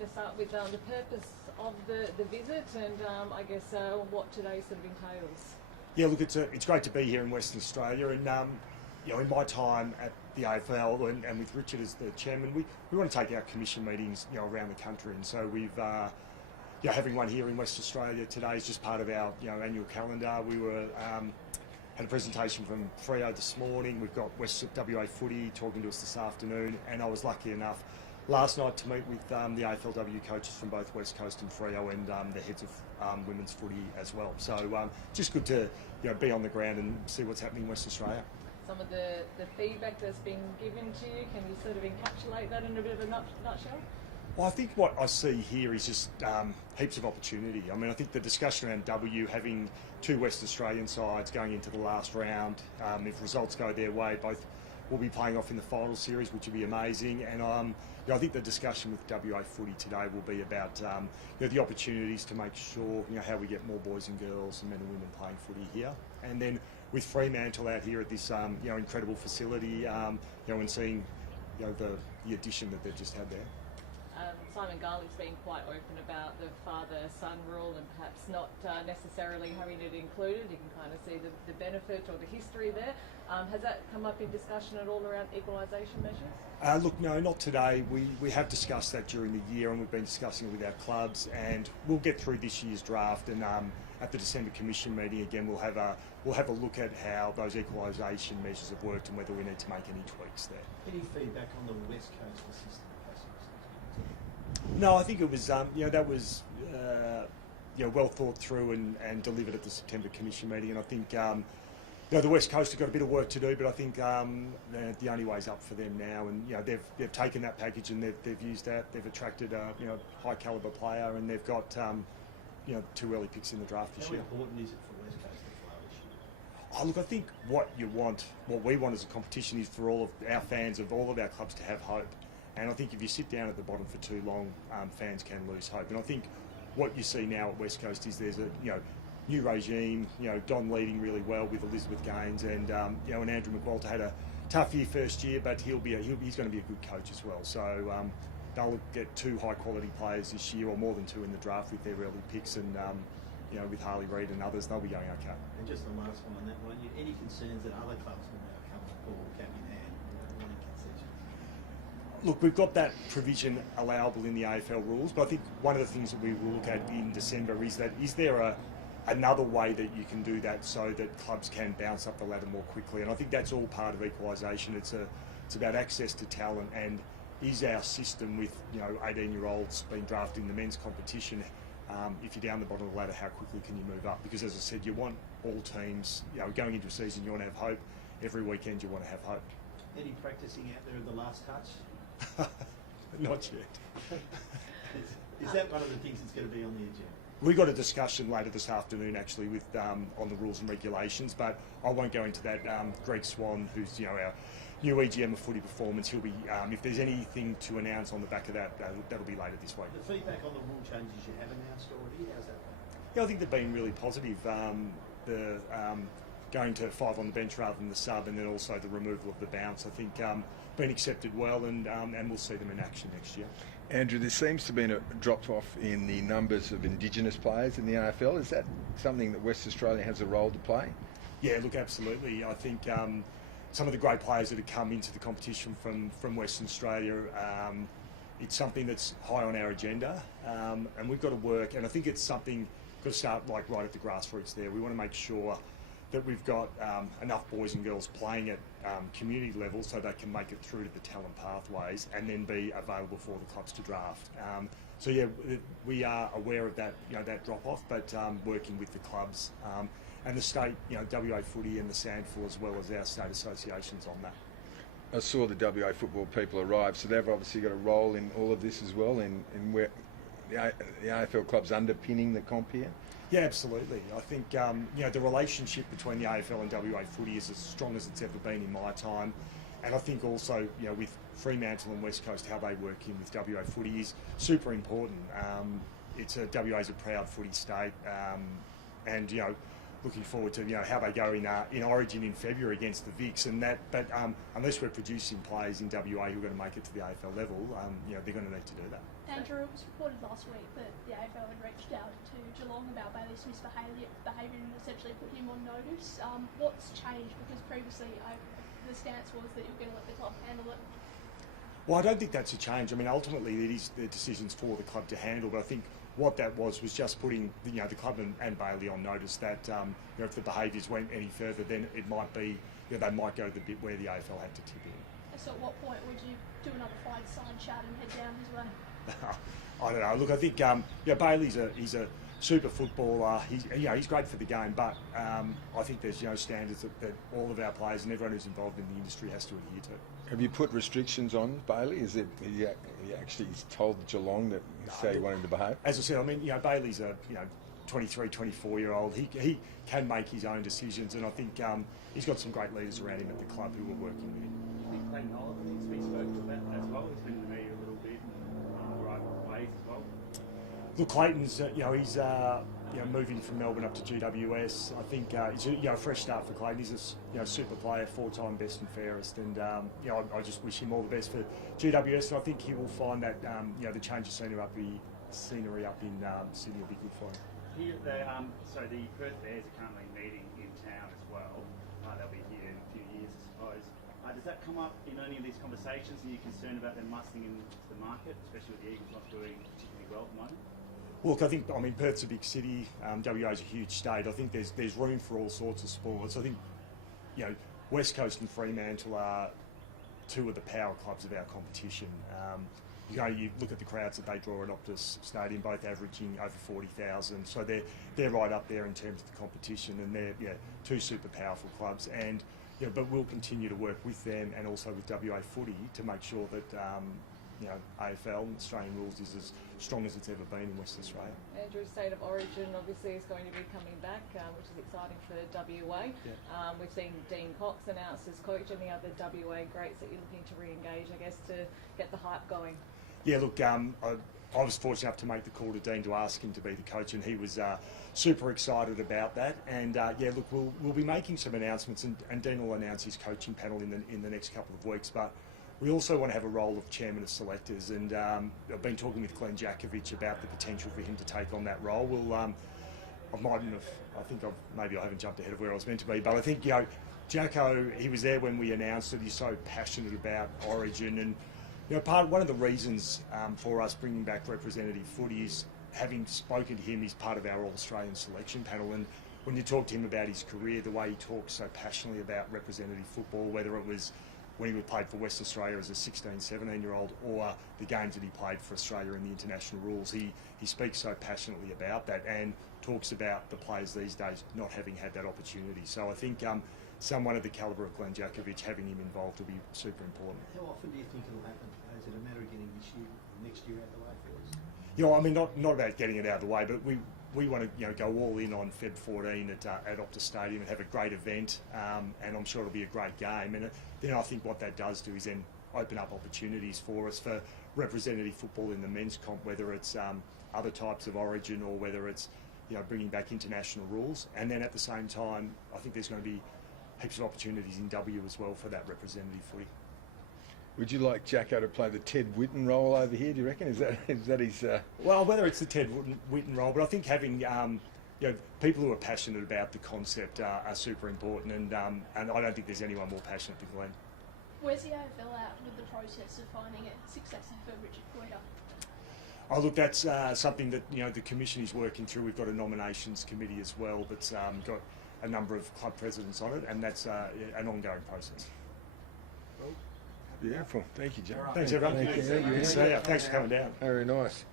to start with the purpose of the visit and I guess what today sort of entails. Yeah, look, it's great to be here in Western Australia, and in my time at the AFL and with Richard as the chairman, we want to take our commission meetings around the country, and so we've having one here in Western Australia today is just part of our annual calendar. We were had a presentation from Freo this morning. We've got WA Footy talking to us this afternoon, and I was lucky enough last night to meet with the AFLW coaches from both West Coast and Freo and the heads of women's footy as well. So just good to be on the ground and see what's happening in Western Australia. Some of the feedback that's been given to you, can you sort of encapsulate that in a bit of a nutshell? Well, I think what I see here is just heaps of opportunity. I mean, I think the discussion around W, having two West Australian sides going into the last round, if results go their way, both will be playing off in the final series, which will be amazing. And I think the discussion with WA Footy today will be about the opportunities to make sure how we get more boys and girls and men and women playing footy here. And then with Fremantle out here at this incredible facility, and seeing the addition that they've just had there. Simon Garlick's been quite open about the father-son rule and perhaps not necessarily having it included. You can kind of see the benefit or the history there. Has that come up in discussion at all around equalisation measures? Look, no, not today. We have discussed that during the year, and we've been discussing it with our clubs, and we'll get through this year's draft, and at the December Commission meeting again we'll have a look at how those equalisation measures have worked and whether we need to make any tweaks there. Any feedback on the West Coast assistant? No, I think it was that was well thought through and delivered at the September Commission meeting, and I think the West Coast have got a bit of work to do, but I think the only way's up for them now, and they've taken that package and they've used that. They've attracted a high calibre player, and they've got two early picks in the draft this year. How important is it for West Coast to flourish this year? Look, I think what we want as a competition is for all of our fans of all of our clubs to have hope. And I think if you sit down at the bottom for too long, fans can lose hope. And I think what you see now at West Coast is there's a new regime. Don leading really well with Elizabeth Gaines, and and Andrew McWalter had a tough year first year, but he's going to be a good coach as well. So they'll get two high quality players this year, or more than two in the draft with their early picks, and with Harley Reid and others, they'll be going okay. And just the last one on that one, any concerns that other clubs will now come forward, cap in hand, wanting concessions? Look, we've got that provision allowable in the AFL rules, but I think one of the things that we will look at in December is there another way that you can do that so that clubs can bounce up the ladder more quickly? And I think that's all part of equalisation. It's about access to talent, and is our system with 18-year-olds being drafted in the men's competition, if you're down the bottom of the ladder, how quickly can you move up? Because as I said, you want all teams, going into a season, you want to have hope. Every weekend you want to have hope. Any practising out there of the last touch? Not yet. Is that one of the things that's going to be on the agenda? We got a discussion later this afternoon actually with on the rules and regulations, but I won't go into that. Greg Swan, who's our new EGM of Footy Performance, he'll be if there's anything to announce on the back of that, that'll be later this week. The feedback on the rule changes you have announced already, how's that going? Yeah, I think they've been really positive. The going to 5 on the bench rather than the sub, and then also the removal of the bounce, I think been accepted well, and we'll see them in action next year. Andrew, there seems to be a drop-off in the numbers of Indigenous players in the AFL. Is that something that West Australia has a role to play? Yeah, look, absolutely. I think some of the great players that have come into the competition from Western Australia, it's something that's high on our agenda, and we've got to work, and I think it's something got to start right at the grassroots there. We want to make sure that we've got enough boys and girls playing at community level so they can make it through to the talent pathways and then be available for the clubs to draft. So yeah, we are aware of that, that drop off, but working with the clubs and the state, WA Footy and the SANFL, as well as our state associations on that. I saw the WA football people arrive, so they've obviously got a role in all of this as well, in where the AFL club's underpinning the comp here. Yeah, absolutely. I think the relationship between the AFL and WA Footy is as strong as it's ever been in my time, and I think also with Fremantle and West Coast, how they work in with WA Footy is super important. WA's a proud footy state, and looking forward to how they go in Origin in February against the Vicks, and that. But unless we're producing players in WA who are going to make it to the AFL level, they're going to need to do that. Andrew, it was reported last week that the AFL had reached out to Geelong about Bailey Smith's behaviour and essentially put him on notice. What's changed? Because previously the stance was that you were going to let the club handle it. Well, I don't think that's a change. I mean, ultimately, it is the decisions for the club to handle. But I think what that was just putting the club and Bailey on notice that if the behaviours went any further, then it might be they might go to the bit where the AFL had to tip in. So, at what point would you do another fight, sign, shout, and head down his way? I don't know. Look, I think Bailey's he's a super footballer. He's great for the game, but I think there's standards that all of our players and everyone who's involved in the industry has to adhere to. Have you put restrictions on Bailey? Is it he actually told Geelong that he wanted to behave? As I said, I mean, Bailey's a 23, 24-year-old. He can make his own decisions, and I think he's got some great leaders around him at the club who are working with him. I think Clayton Oliver needs to be spoken about as well. He's been in the media a little bit in the right ways as well. Look, Clayton's he's moving from Melbourne up to GWS. I think it's a fresh start for Clayton. He's a super player, 4-time best and fairest, and I just wish him all the best for GWS. And I think he will find that the change of scenery up in Sydney will be good for him. The Perth Bears are currently meeting in town as well. They'll be here in a few years, I suppose. Does that come up in any of these conversations? Are you concerned about them muscling into the market, especially with the Eagles not doing particularly well at the moment? Look, I think Perth's a big city. WA's a huge state. I think there's room for all sorts of sports. I think West Coast and Fremantle are two of the power clubs of our competition. You look at the crowds that they draw at Optus Stadium, both averaging over 40,000. So they're right up there in terms of the competition, and they're two super powerful clubs. And but we'll continue to work with them and also with WA Footy to make sure that AFL and Australian rules is as strong as it's ever been in Western Australia. Andrew, State of Origin obviously is going to be coming back, which is exciting for WA. Yeah. We've seen Dean Cox announced as coach. Any other WA greats that you're looking to re-engage, I guess, to get the hype going? Yeah, look, I was fortunate enough to make the call to Dean to ask him to be the coach, and he was super excited about that. And look, we'll be making some announcements, and Dean will announce his coaching panel in the next couple of weeks. But we also want to have a role of chairman of selectors, and I've been talking with Glenn Jakovic about the potential for him to take on that role. Maybe I haven't jumped ahead of where I was meant to be, but I think Jacko, he was there when we announced it. He's so passionate about Origin, and one of the reasons for us bringing back representative footy is having spoken to him. He's part of our All-Australian selection panel, and when you talk to him about his career, the way he talks so passionately about representative football, whether it was when he played for West Australia as a 16, 17-year-old, or the games that he played for Australia in the international rules, he speaks so passionately about that and talks about the players these days not having had that opportunity. So I think someone of the calibre of Glenn Jakovic, having him involved will be super important. How often do you think it'll happen? Is it a matter of getting this year, next year out of the way for us? Not about getting it out of the way, but we want to go all in on Feb 14 at Optus Stadium and have a great event, and I'm sure it'll be a great game. And then I think what that does do is then open up opportunities for us for representative football in the men's comp, whether it's other types of Origin or whether it's bringing back international rules. And then at the same time, I think there's going to be heaps of opportunities in W as well for that representative footy. Would you like Jacko to play the Ted Whitten role over here, do you reckon? Is that his... Well, whether it's the Ted Whitten role, but I think having people who are passionate about the concept are super important, and I don't think there's anyone more passionate than Glenn. Where's the AFL at with the process of finding it successful for Richard Poyer? Oh, look, that's something that the commission is working through. We've got a nominations committee as well that's got a number of club presidents on it, and that's an ongoing process. Beautiful. Thank you, Joe. Thanks, everyone. Thank you. Thanks for coming down. Very nice.